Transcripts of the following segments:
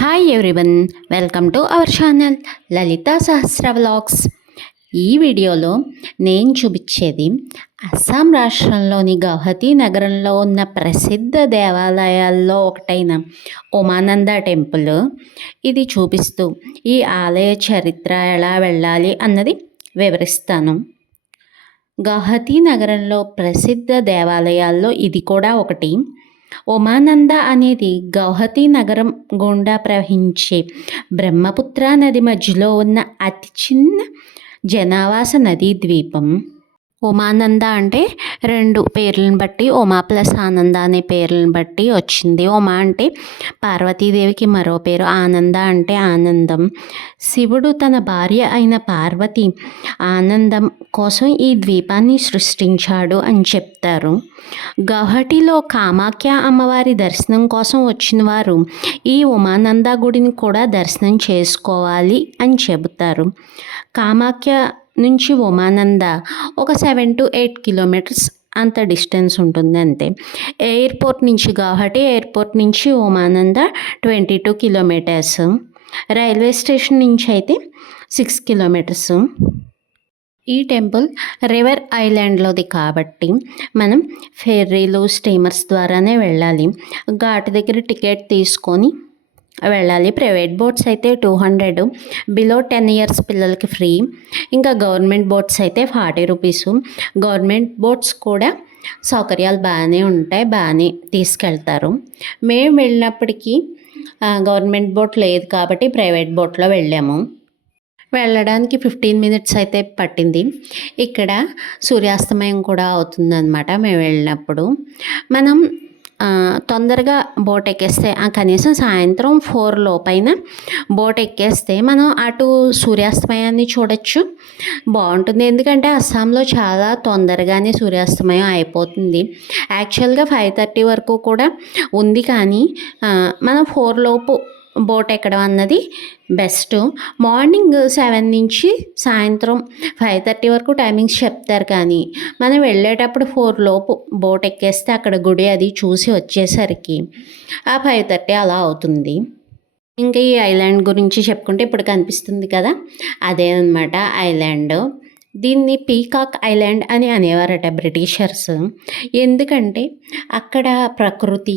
Hi everyone, welcome to our channel Lalita Sahasra vlogs. ఈ వీడియోలో నేను చూపించేది అస్సాం రాష్ట్రంలోని గౌహతి నగరంలో ఉన్న ప్రసిద్ధ దేవాలయాల్లో ఒకటైన ఉమానంద టెంపుల్. ఇది చూపిస్తూ ఈ ఆలయ చరిత్ర ఎలా వెళ్ళాలి అన్నది వివరిస్తాను. గౌహతి నగరంలో ప్రసిద్ధ దేవాలయాల్లో ఇది కూడా ఒకటి. ఉమానంద అనేది గౌహతి నగరం గుండా ప్రవహించే బ్రహ్మపుత్ర నది మధ్యలో ఉన్న అతి చిన్న జనావాస నదీ ద్వీపం. ఉమానంద అంటే రెండు పేర్లను బట్టి ఉమా ప్లస్ ఆనంద అనే పేర్లను బట్టి వచ్చింది. ఉమా అంటే పార్వతీదేవికి మరో పేరు, ఆనంద అంటే ఆనందం. శివుడు తన భార్య అయిన పార్వతి ఆనందం కోసం ఈ ద్వీపాన్ని సృష్టించాడు అని చెప్తారు. గౌహటిలో కామాఖ్య అమ్మవారి దర్శనం కోసం వచ్చిన వారు ఈ ఉమానంద గుడిని కూడా దర్శనం చేసుకోవాలి అని చెబుతారు. కామాఖ్య నుంచి ఉమానంద ఒక 7 to 8 కిలోమీటర్స్ అంత డిస్టెన్స్ ఉంటుంది అంతే. ఎయిర్పోర్ట్ నుంచి గౌహటి ఎయిర్పోర్ట్ నుంచి ఉమానంద 22 కిలోమీటర్స్. రైల్వే స్టేషన్ నుంచి అయితే 6 కిలోమీటర్స్. ఈ టెంపుల్ రివర్ ఐలాండ్లోది కాబట్టి మనం ఫెర్రీలు స్టీమర్స్ ద్వారానే వెళ్ళాలి. ఘాట్ దగ్గర టికెట్ తీసుకొని వెళ్ళాలి. ప్రైవేట్ బోట్స్ అయితే 200, బిలో 10 years పిల్లలకి ఫ్రీ. ఇంకా గవర్నమెంట్ బోట్స్ అయితే 40 రూపీస్. గవర్నమెంట్ బోట్స్ కూడా సౌకర్యాలు బాగానే ఉంటాయి, బాగానే తీసుకెళ్తారు. మేము వెళ్ళినప్పటికీ గవర్నమెంట్ బోట్ లేదు కాబట్టి ప్రైవేట్ బోట్లో వెళ్ళాము. వెళ్ళడానికి 15 minutes అయితే పట్టింది. ఇక్కడ సూర్యాస్తమయం కూడా అవుతుందన్నమాట మేము వెళ్ళినప్పుడు. మనం తొందరగా బోట్ ఎక్కేస్తే కనీసం సాయంత్రం 4 లోపైన బోట్ ఎక్కేస్తే మనం అటు సూర్యాస్తమయాన్ని చూడొచ్చు. బాగుంటుంది. ఎందుకంటే అస్సాంలో చాలా తొందరగానే సూర్యాస్తమయం అయిపోతుంది. యాక్చువల్గా 5:30 వరకు కూడా ఉంది, కానీ మనం 4 లోపు బోట్ ఎక్కడం అన్నది బెస్ట్. మార్నింగ్ 7 నుంచి సాయంత్రం 5:30 వరకు టైమింగ్స్ చెప్తారు, కానీ మనం వెళ్ళేటప్పుడు 4 లోపు బోట్ ఎక్కేస్తే అక్కడ గుడి అది చూసి వచ్చేసరికి 5:30 అలా అవుతుంది. ఇంకా ఈ ఐలాండ్ గురించి చెప్పుకుంటే ఇప్పుడు కనిపిస్తుంది కదా, అదే అన్నమాట ఐలాండ్. దీన్ని పీకాక్ ఐలాండ్ అని అనేవారట బ్రిటిషర్స్. ఎందుకంటే అక్కడ ప్రకృతి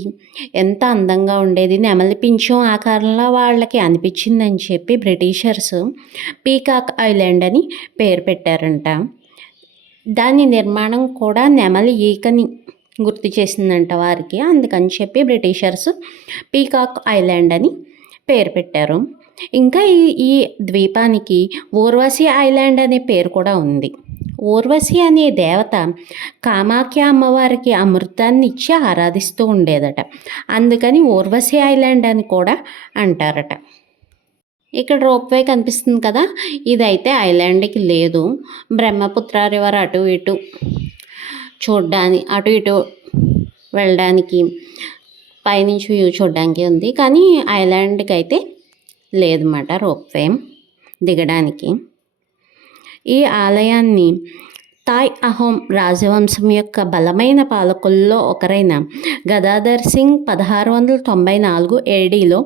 ఎంత అందంగా ఉండేది, నెమలి పింఛం ఆకారంలో వాళ్ళకి అనిపించిందని చెప్పి బ్రిటిషర్స్ పీకాక్ ఐలాండ్ అని పేరు పెట్టారంట. దాని నిర్మాణం కూడా నెమలి ఈకని గుర్తు చేసిందంట వారికి. అందుకని చెప్పి బ్రిటిషర్స్ పీకాక్ ఐలాండ్ అని పేరు పెట్టారు. ఇంకా ఈ ద్వీపానికి ఊర్వశి ఐలాండ్ అనే పేరు కూడా ఉంది. ఊర్వశి అనే దేవత కామాఖ్య అమ్మవారికి అమృతాన్ని ఇచ్చి ఆరాధిస్తూ ఉండేదట. అందుకని ఊర్వశి ఐలాండ్ అని కూడా అంటారట. ఇక్కడ రోప్వే కనిపిస్తుంది కదా, ఇదైతే ఐలాండ్కి లేదు. బ్రహ్మపుత్ర రివర్ అటు ఇటు చూడడానికి, అటు ఇటు వెళ్ళడానికి, పైనుంచి వ్యూ చూడడానికి ఉంది, కానీ ఐలాండ్కి అయితే లేదన్నమాట రోప్వే దిగడానికి. ఈ ఆలయాన్ని తాయ్ అహోం రాజవంశం యొక్క బలమైన పాలకుల్లో ఒకరైన గదాధర్ సింగ్ 1694 ADలో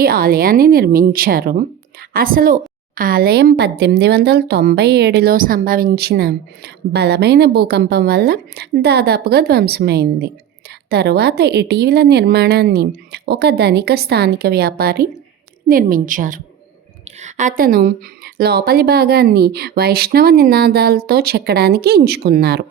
ఈ ఆలయాన్ని నిర్మించారు. అసలు ఆలయం 1897లో సంభవించిన బలమైన భూకంపం వల్ల దాదాపుగా ధ్వంసమైంది. తరువాత ఇటీవల నిర్మాణాన్ని ఒక ధనిక స్థానిక వ్యాపారి నిర్మించారు. అతను లోపలి భాగాన్ని వైష్ణవ నినాదాలతో చెక్కడానికి ఎంచుకున్నారు.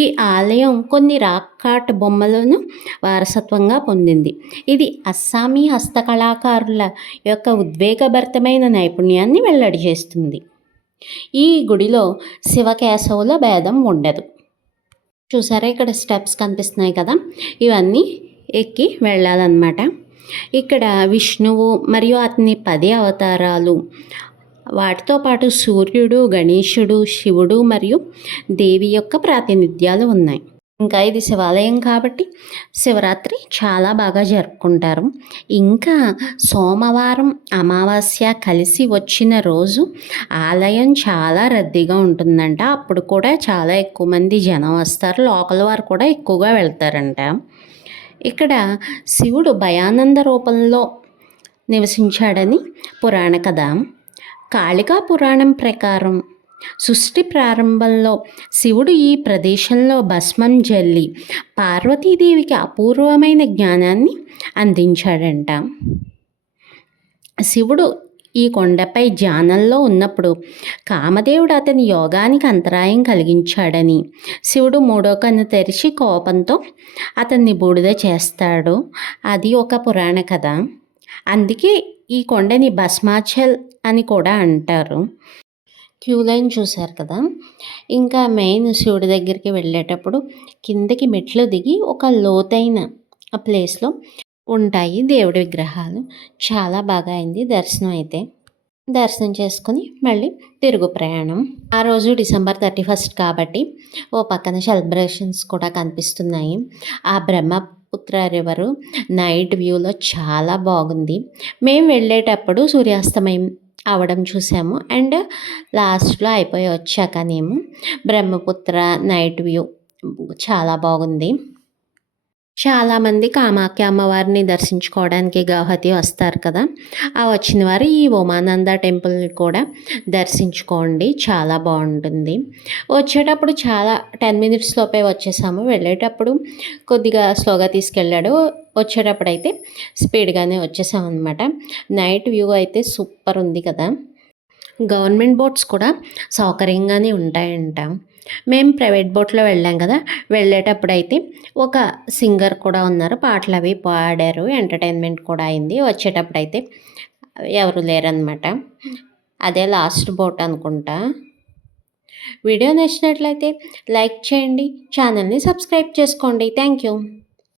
ఈ ఆలయం కొన్ని రాక్ ఆర్ట్ బొమ్మలను వారసత్వంగా పొందింది. ఇది అస్సామీ హస్తకళాకారుల యొక్క ఉద్వేగభరితమైన నైపుణ్యాన్ని వెల్లడి చేస్తుంది. ఈ గుడిలో శివకేశవుల భేదం ఉండదు. చూసారా, ఇక్కడ స్టెప్స్ కనిపిస్తున్నాయి కదా, ఇవన్నీ ఎక్కి వెళ్ళాలన్నమాట. ఇక్కడ విష్ణువు మరియు అతని 10 అవతారాలు, వాటితో పాటు సూర్యుడు, గణేశుడు, శివుడు మరియు దేవి యొక్క ప్రాతినిధ్యాలు ఉన్నాయి. ఇంకా ఇది శివాలయం కాబట్టి శివరాత్రి చాలా బాగా జరుపుకుంటారు. ఇంకా సోమవారం అమావాస్య కలిసి వచ్చిన రోజు ఆలయం చాలా రద్దీగా ఉంటుందంట. అప్పుడు కూడా చాలా ఎక్కువ మంది జనం వస్తారు. లోకల్ వారు కూడా ఎక్కువగా వెళ్తారంట. ఇక్కడ శివుడు భయానంద రూపంలో నివసించాడని పురాణ కథ. కాళికా పురాణం ప్రకారం సృష్టి ప్రారంభంలో శివుడు ఈ ప్రదేశంలో భస్మం జల్లి పార్వతీదేవికి అపూర్వమైన జ్ఞానాన్ని అందించాడంట. శివుడు ఈ కొండపై ధ్యానంలో ఉన్నప్పుడు కామదేవుడు అతని యోగానికి అంతరాయం కలిగించాడని, శివుడు మూడో కన్ను తెరిచి కోపంతో అతన్ని బూడిద చేస్తాడు. అది ఒక పురాణ కథ. అందుకే ఈ కొండని భస్మాచల్ అని కూడా అంటారు. క్యూ లైన్ చూశారు కదా. ఇంకా మెయిన్ శివుడి దగ్గరికి వెళ్ళేటప్పుడు కిందకి మెట్లు దిగి ఒక లోతైన ప్లేస్లో ఉంటాయి దేవుడి విగ్రహాలు. చాలా బాగా అయింది దర్శనం. అయితే దర్శనం చేసుకుని మళ్ళీ తిరుగు ప్రయాణం. ఆ రోజు December 31 కాబట్టి ఓ పక్కన సెలబ్రేషన్స్ కూడా కనిపిస్తున్నాయి. ఆ బ్రహ్మపుత్ర రివరు నైట్ వ్యూలో చాలా బాగుంది. మేము వెళ్ళేటప్పుడు సూర్యాస్తమయం అవడం చూసాము. అండ్ లాస్ట్లో అయిపోయి వచ్చాకనేమో బ్రహ్మపుత్ర నైట్ వ్యూ చాలా బాగుంది. చాలామంది కామాఖ్య అమ్మవారిని దర్శించుకోవడానికి గౌహతి వస్తారు కదా. ఆ వచ్చిన వారు ఈ ఉమానంద టెంపుల్ని కూడా దర్శించుకోండి, చాలా బాగుంటుంది. వచ్చేటప్పుడు చాలా 10 minutes లోపే వచ్చేసాము. వెళ్ళేటప్పుడు కొద్దిగా స్లోగా తీసుకెళ్ళాడు, వచ్చేటప్పుడు అయితే స్పీడ్గానే వచ్చేసాం అనమాట. నైట్ వ్యూ అయితే సూపర్ ఉంది కదా. గవర్నమెంట్ బోట్స్ కూడా సౌకర్యంగానే ఉంటాయంట. మేము ప్రైవేట్ బోట్లో వెళ్ళాం కదా. వెళ్ళేటప్పుడు అయితే ఒక సింగర్ కూడా ఉన్నారు, పాటలు అవి పాడారు, ఎంటర్టైన్మెంట్ కూడా అయింది. వచ్చేటప్పుడు అయితే ఎవరు లేరనమాట. అదే లాస్ట్ బోట్ అనుకుంటా. వీడియో నచ్చినట్లయితే లైక్ చేయండి, ఛానల్ని సబ్స్క్రైబ్ చేసుకోండి. Thank you.